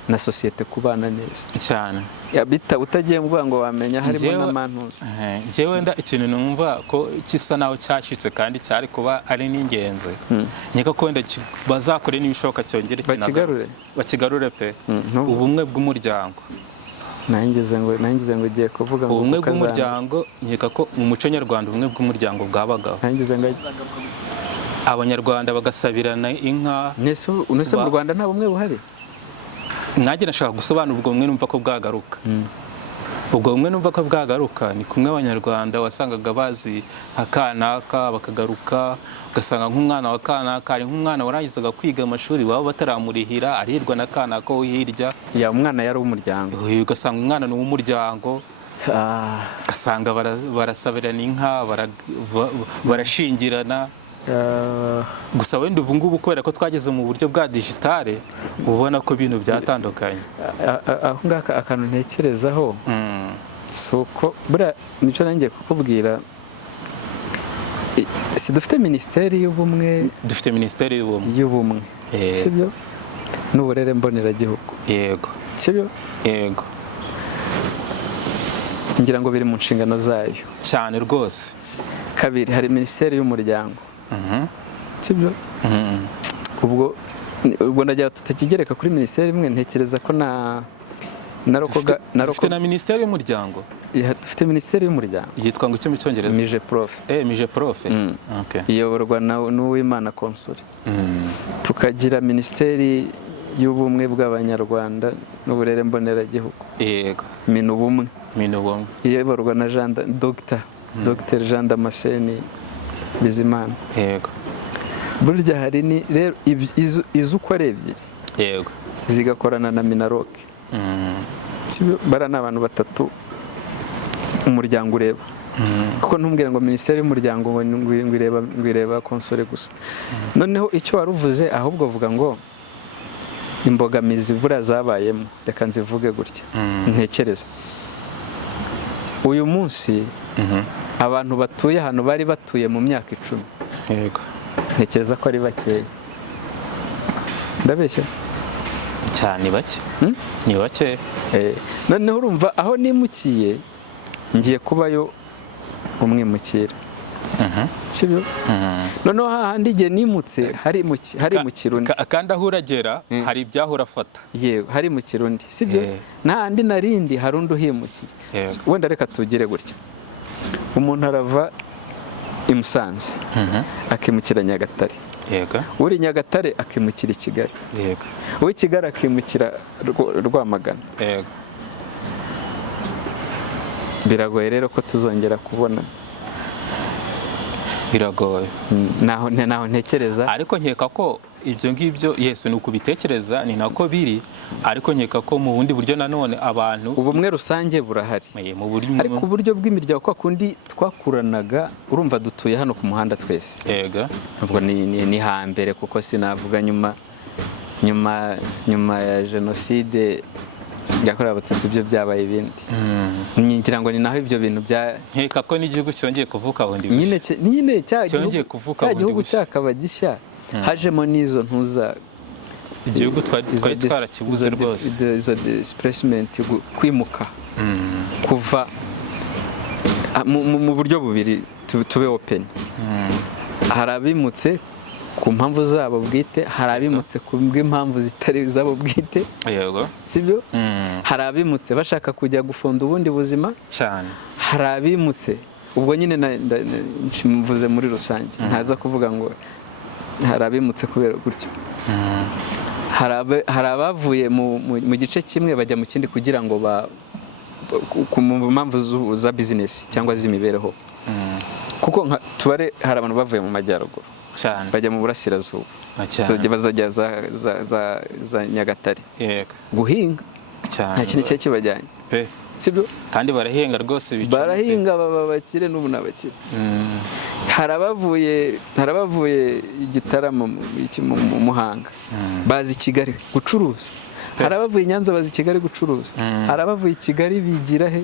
na sosiyete kubana neza cyane, utagiye mvuga ngo wamenya harimo n'amantuza. Njyewe wenda ikintu numva ko kisa naho cyashitse kandi cyari kuba ari n'ingenzi, nkeka ko wenda bazakore n'ibishoboka cyongere bakigarure pe, ubumwe bw'umuryango. Nangize ngo ugiye kuvuga ngo ubumwe bw'umuryango, nkeka ko mu muco nyarwanda ubumwe bw'umuryango bwabagaho. Nangize ngo abanyarwanda bagasabirana inka. Nese mu Rwanda nta bumwe buhari? Nanjye nashaka gusobanura ubwo bumwe, numva ko bwagaruka. Ubwo bumwe numva ko bwagaruka ni kumwe abanyarwanda wasangaga bazi akanaka bakagaruka, ugasanga nk'umwana wa kanaka ari nk'umwana warangizaga kwiga amashuri waba bataramurihira, arirwa na kanaka wo hirya. Umwana yari uw'umuryango. Ugasanga umwana ni uw'umuryango, ugasanga barasabirana inka, barashingirana. Gusa wenda ubu ngubu kubera ko twageze mu buryo bwa digitale, ubona ko ibintu byatandukanye. Aho ngaka akantu ntekerezaho, si uko buriya nicyo nanjye kukubwira, si dufite minisiteri y'ubumwe? Dufite minisiteri y'ubumwe, sibyo? N'uburere mboneragihugu. Yego. Sibyo? Yego. ngira ngo biri mu nshingano zayo cyane rwose. Kabiri hari minisiteri y'umuryango, sibyo? Ubwo ndagira tutakigereka kuri minisiteri imwe, ntekereza ko dufite na minisiteri y'umuryango. Dufite minisiteri y'umuryango yitwa ngo iki mu cyongereza? Mije Prof. Mije Prof. Okay. Iyoborwa n'Uwimana Console. Tukagira minisiteri y'ubumwe bw'abanyarwanda n'uburere mboneragihugu. Yego. Minubumwe. Iyoborwa na Dr. Jean Damascene Bizimana. Yego. Burya hari ni rero izo uko ari ebyiri. Yego. Zigakorana na Minaroc. Bara n'abantu batatu umuryango ureba. Kuko ntumbwira ngo minisiteri y'umuryango ngo ireba Console gusa. Noneho icyo waruvuze ahubwo vuga ngo imbogamizi bura zabayemo, reka nzivuge gutya. Ntekereza uyu munsi abantu batuye hano bari batuye mu myaka 10. Yego. Ntekereza ko ari bakeya. Ndabeshya cyane bake. Ni bake. Noneho urumva aho nimukiye ngiye kubayo umwimukira. Sibyo? Noneho hahandi igihe nimutse hari mu Kirundi. Kandi aho uragera hari ibyaho urafata. Yewe hari mu Kirundi. Sibyo? N'ahandi narindi hari undi uhimukiye. Wenda reka tugire gutya. Umuntu arava i Musanze akimukira Nyagatare. Yego. Uri Nyagatare akimukira i Kigali. Yego. Uwi Kigali akimukira Rwamagana. Yego. Biragoye rero ko tuzongera kubona. Biragoye. Naho ntekereza. Ariko nkeka ko ibyo ngibyo Yesu ni ukubitekereza ni nako biri, ariko nkeka ko mu bundi buryo nanone abantu ubumwe rusange burahari. Ariko uburyo bw'imiryango kwa kundi twakuranaga, urumva dutuye hano ku muhanda twese. Yego. Ubwo ni hambere kuko sinavuga nyuma ya jenoside yakorewe abatutsi byo byabaye ibindi ngira ngo ni naho ibyo bintu bya nkeka ko n'igihugu cyongeye kuvuka bundi nyine cyongeye kuvuka bundi gihugu cyakaba gishya hajemo n'izo ntuza igihugu twari twarakibuze rwose izo displacement kwimuka kuva mu buryo bubiri tube open hari abimutse ku mpamvu zabo bwite hari abimutse ku bw'impamvu zitari zabo bwite yego sibyo hari abimutse bashaka kujya gufunda ubundi buzima cyane hari abimutse ubwo nyine mvuze muri rusange ntaza kuvuga ngo hari abimutse kubera gutyo hari abavuye mu gice kimwe bajya mu kindi kugira ngo mu mpamvu za bizinesi cyangwa z'imibereho kuko tubare hari abantu bavuye mu majyaruguru bajya mu burasirazuba bazajya za Nyagatare guhinga nta kintu cyari kibajyanye sibyo kandi barahinga rwose barahinga baba bakire n'ubu n'abakire hari abavuye Igitaramo mu Muhanga bazi Kigali gucuruza hari abavuye Nyanza bazi Kigali gucuruza hari abavuye Kigali bigira he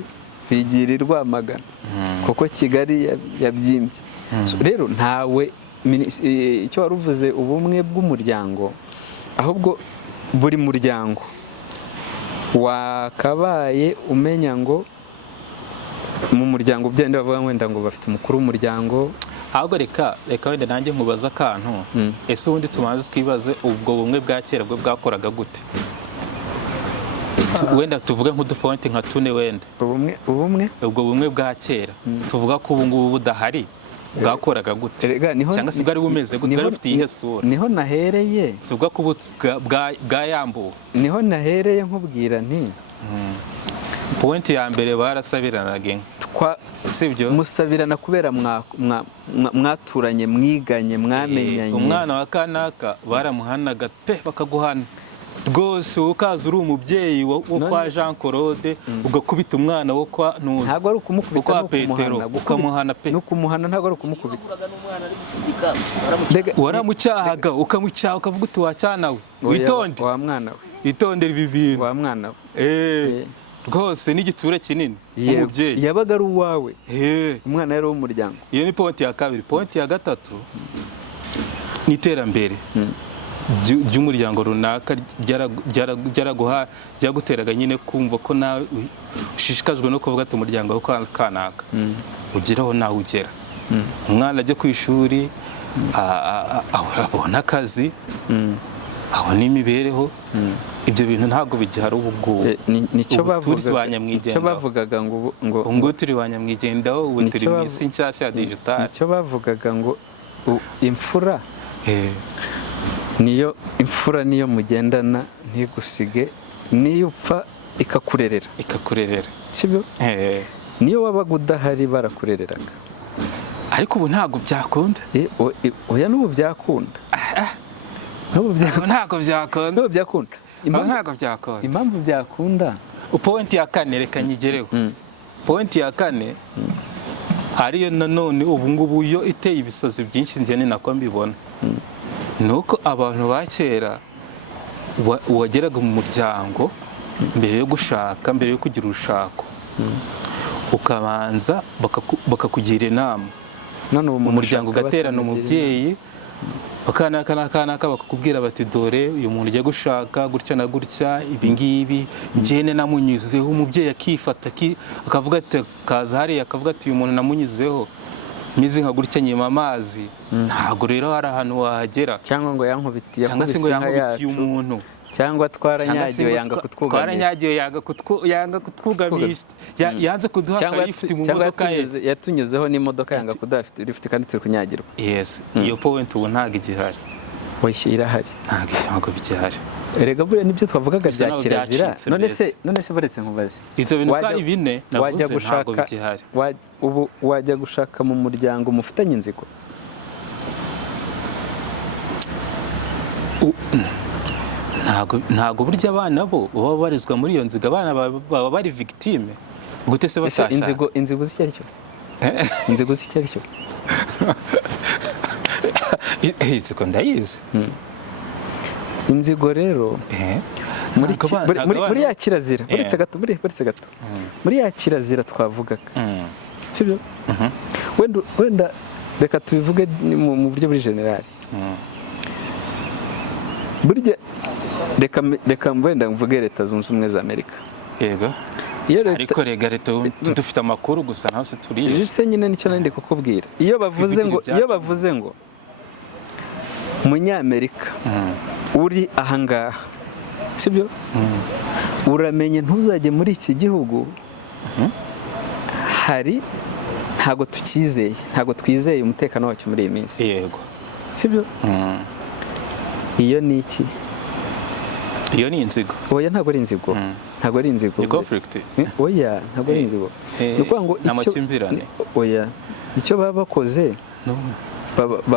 bigira i Rwamagana kuko Kigali yabyimbye rero ntawe icyo wari uvuze ubumwe bw'umuryango ahubwo buri muryango wakabaye umenya ngo mu muryango byenda bavuga wenda ngo bafite umukuru w'umuryango ahubwo reka wenda nanjye nkubaza akantu ese ubundi tumaze twibaze ubwo bumwe bwa kera bwo bwakoraga gute wenda tuvuge nk'udupointi nka tune wenda ubwo bumwe bwa kera tuvuga ko ubu ngubu budahari bwakoraga gute cyangwa se bwari bumeze gute bwari bufite iyihe sura niho nahereye tuvuga ko bwayambuwe niho nahereye nkubwira nti pointi ya mbere barasabiranaga sibyo musabirana kubera mwaturanye mwiganye mwamenyanye umwana wa kanaka baramuhanaga pe bakaguhana rwose ukaza uri umubyeyi wo kwa Jean Claude ugakubita umwana wo kwa Nuzi ntabwo ari ukumukubita no Petero ukamuhana pe no kumuhana ntabwo ari ukumukubita waramucyahaga ukamucyaha ukavuga uti wacyanawe witonde wa mwana we witondera ibi bintu wa mwana we rwose n'igitsura kinini umubyeyi yabaga ari uwawe umwana yari w'umuryango iyo ni pointi ya kabiri pointi ya gatatu ni iterambere ry'umuryango runaka ryaguteraga nyine kumva ko nawe ushishikajwe no kuvuga ati umuryango wo kanaka ugeraho nawe ugera umwana ajya ku ishuri abona akazi abona imibereho ibyo bintu ntabwo bigihari ubu ngubu nicyo bavugaga ngo turi ba nyamwigendaho ubu turi mu isi nshyashya ya digitali nicyo bavugaga ngo imfura niyo mugendana ntigusige niyo upfa ikakurerera sibyo niyo wabaga udahari barakurereraga ariko ubu ntabwo byakunda oya n'ubu byakunda ntabwo byakunda impamvu byakunda pointi ya kane reka nyigereho pointi ya kane hariyo nanone ubu ngubu yo iteye ibisazi byinshi njye ni nako mbibona nuko abantu ba kera wageraga mu muryango mbere yo gushaka mbere yo kugira urushako ukabanza bakakugira inama umuryango ugaterana umubyeyi akanaka bakakubwira bati dore uyu muntu ugiye gushaka gutya na gutya ibi ngibi njyene namunyuzeho umubyeyi akifata akavuga ati kaza hariya akavuga ati uyu muntu namunyuzeho mizi nka gutya nyima amazi ntago rero hari ahantu wahagera cyangwa ngo yankubitiye cyangwa se ngo yankubitiye umuntu cyangwa twaranyagiwe yanga kutwugamisha yanze kuduha karifiti mu modoka ye yatunyuzeho n'imodoka yanga kuduha rifite kandi turi kunyagirwa yes iyo point ubu ntago igihari oya irahari ntago bigihari erega buriya nibyo twavugaga bya kirazira none se baretse nkubaze ivyo bintu kari bine navuze ntago bigihari ubu wajya gushaka mu muryango mufitanye inzigo ntago burya abana bo baba barizwa muri iyo nziga abana baba bari victime gute se basasha inzigo z'icyo aricyo inzigo z'icyo aricyo inzigo ndayizi inzigo rero muri ya kirazira uretse gato muri ya kirazira twavugaga sibyo wenda reka tubivuge mu buryo buri generali burya reka wenda mvuge leta zunze ubumwe za Amerika yego ariko leta dufite amakuru gusa naho se turiye jise nyine nicyo nandi kukubwira iyo bavuze ngo Umunyamerika uri ahangaha sibyo uramenye ntuzajye muri iki gihugu hari ntago tukizeye ntago twizeye umutekano wacu muri iyi minsi yego sibyo iyo ni iki iyo ni inzigo oya ntago ari inzigo ntago ari inzigo ni conflict oya ntago ari inzigo nuko ngo n'amakimbirane oya icyo baba bakoze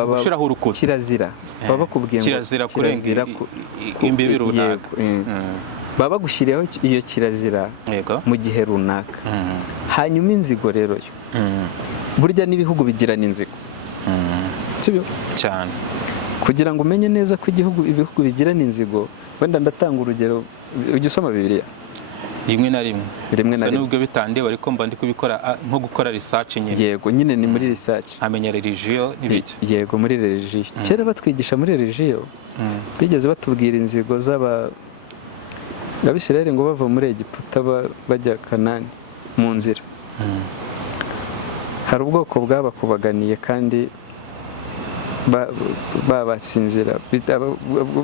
gushiraho urukuta kirazira baba bakubwiye ngo kirazira kurenga imbibi runaka baba bagushyiriyeho iyo kirazira mu gihe runaka hanyuma inzigo rero yo burya n'ibihugu bigirana inzigo sibyo cyane kugira ngo umenye neza ko ibihugu bigirana inzigo wenda ndatanga urugero ujya usoma Bibiliya rimwe na rimwe gusa nubwo bitandiye ariko mba ndi kubikora nko gukora research nyine yego nyine ni muri research amenya religion n'ibiki yego muri religion kera batwigisha muri religion bigeze batubwira inzigo Abisirayeli ngo bava muri Egiputa bajya Kanani mu nzira hari ubwoko bwabakubaganiye kandi babatsinzira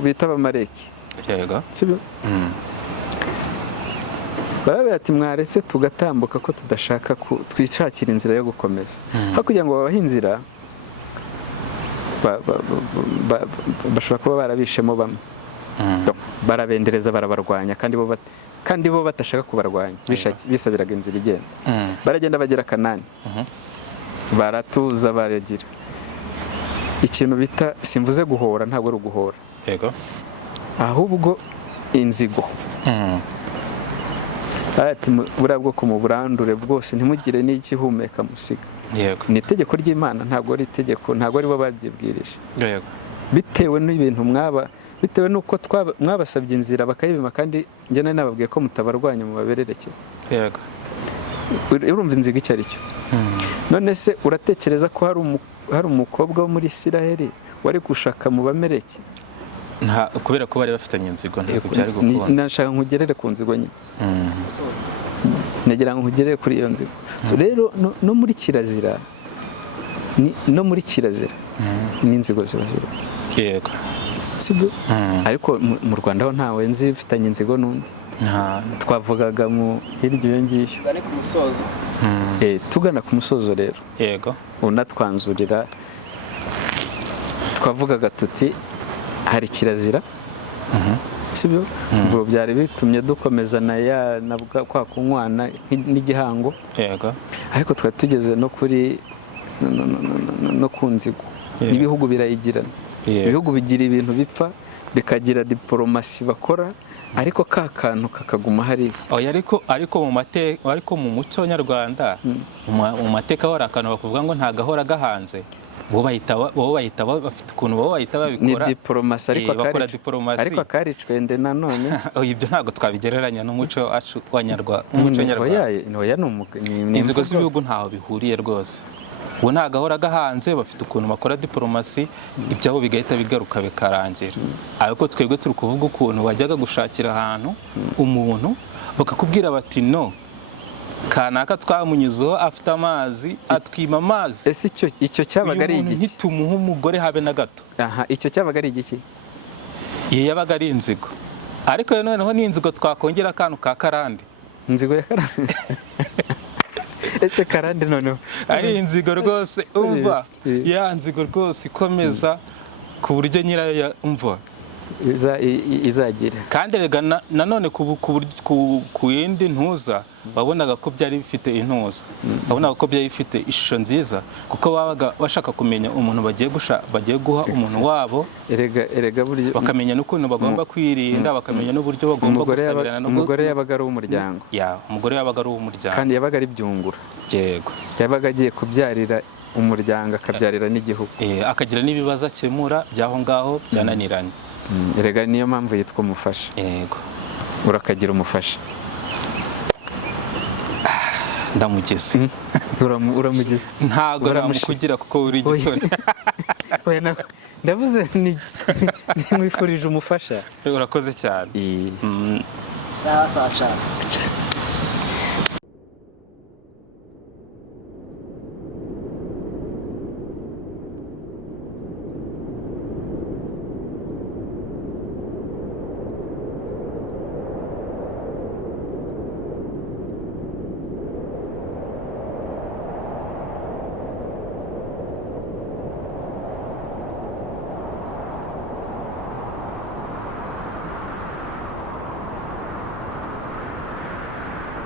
bita abamareki yego sibyo barabe ati mwarese tugatambuka ko tudashaka twishakira inzira yo gukomeza hakugira ngo babahe inzira bashobora kuba barabishemo bamwe barabendereza barabarwanya kandi bo batashaka kubarwanya bisabiraga inzira igenda baragenda bagera Kanani baratuza baragira ikintu bita simvuze guhora ntabwo ari uguhora yego ahubwo inzigo ati buriya bwoko mu burandure bwose ntimugire n'igihumeka musiga yego ni itegeko ry'Imana ntabwo ari itegeko ntabwo ari bo babyibwirije yego bitewe n'ibintu bitewe n'uko mwabasabye inzira bakayibima kandi njye nababwiye ko mutabarwanya mu baberereke yego urumva inzigo icyo ari cyo none se uratekereza ko hari umukobwa wo muri Isiraheli wari gushaka mu bamereke kubera ko bari bafitanye inzigo ntabwo byari gukunda nashaka nkugerere ku nzigo nyine nagira ngo nkugerere kuri iyo nzigo rero no muri kirazira n'inzigo ziba ziba yego sibyo ariko mu Rwanda ho ntawe nzi ufitanye inzigo n'undi twavugaga mu hirya iyo ngiyo tugane ku musozo tugana ku musozo rero yego unatwanzurira twavugaga tuti hari kirazira sibyo ubwo byari bitumye dukomezana na kwa kunywana n'igihango yego ariko twari tugeze no kuri no ku nzigo ibihugu birayigirana ibihugu bigira ibintu bipfa bikagira diplomasi bakora ariko ka kantu kakaguma hariya ariko mu muco nyarwanda mu mateka hari akantu bakuvuga ngo ntagahora gahanze bo bahita bafite ukuntu bo bahita babikora ni diplomasi ariko akaricwende nanone ibyo ntabwo twabigereranya n'umuco wa nyarwanda inzigo z'ibihugu ntaho bihuriye rwose ubu ntagahora gahanze bafite ukuntu bakora diplomasi ibyabo bigahita bigaruka bikarangira ariko twebwe turi kuvuga ukuntu wajyaga gushakira ahantu umuntu bakakubwira bati no kanaka twamunyuzeho afite amazi atwima amazi ese icyo cyabaga ari igiki ntitumuhe umugore habe na gato icyo cyabaga ari igiki iyo yabaga ari inzigo ariko noneho ni inzigo twakongera akantu ka karande inzigo ya karande ese karande noneho ari inzigo rwose umva ya nzigo rwose ikomeza ku buryo nyirayo umva izagira kandi rega nanone ku yindi ntuza wabonaga ko byari bifite intuza wabonaga ko byari bifite ishusho nziza kuko babaga bashaka kumenya umuntu bagiye guha umuntu wabo bakamenya n'ukuntu bagomba kwirinda bakamenya n'uburyo bagomba gusabirana umugore yabaga ari uw'umuryango umugore yabaga ari uw'umuryango kandi yabaga ari byungura yego yabaga agiye kubyarira umuryango akabyarira n'igihugu akagira n'ibibazo akemura by'aho ngaho byananiranye erega niyo mpamvu yitwa umufasha yego urakagira umufasha. Ndamugeze. Uramugeze. Ntago namukugira kuko uri igisore. Ndavuze ntimwifurije umufasha. Urakoze cyane. Sawa cyane.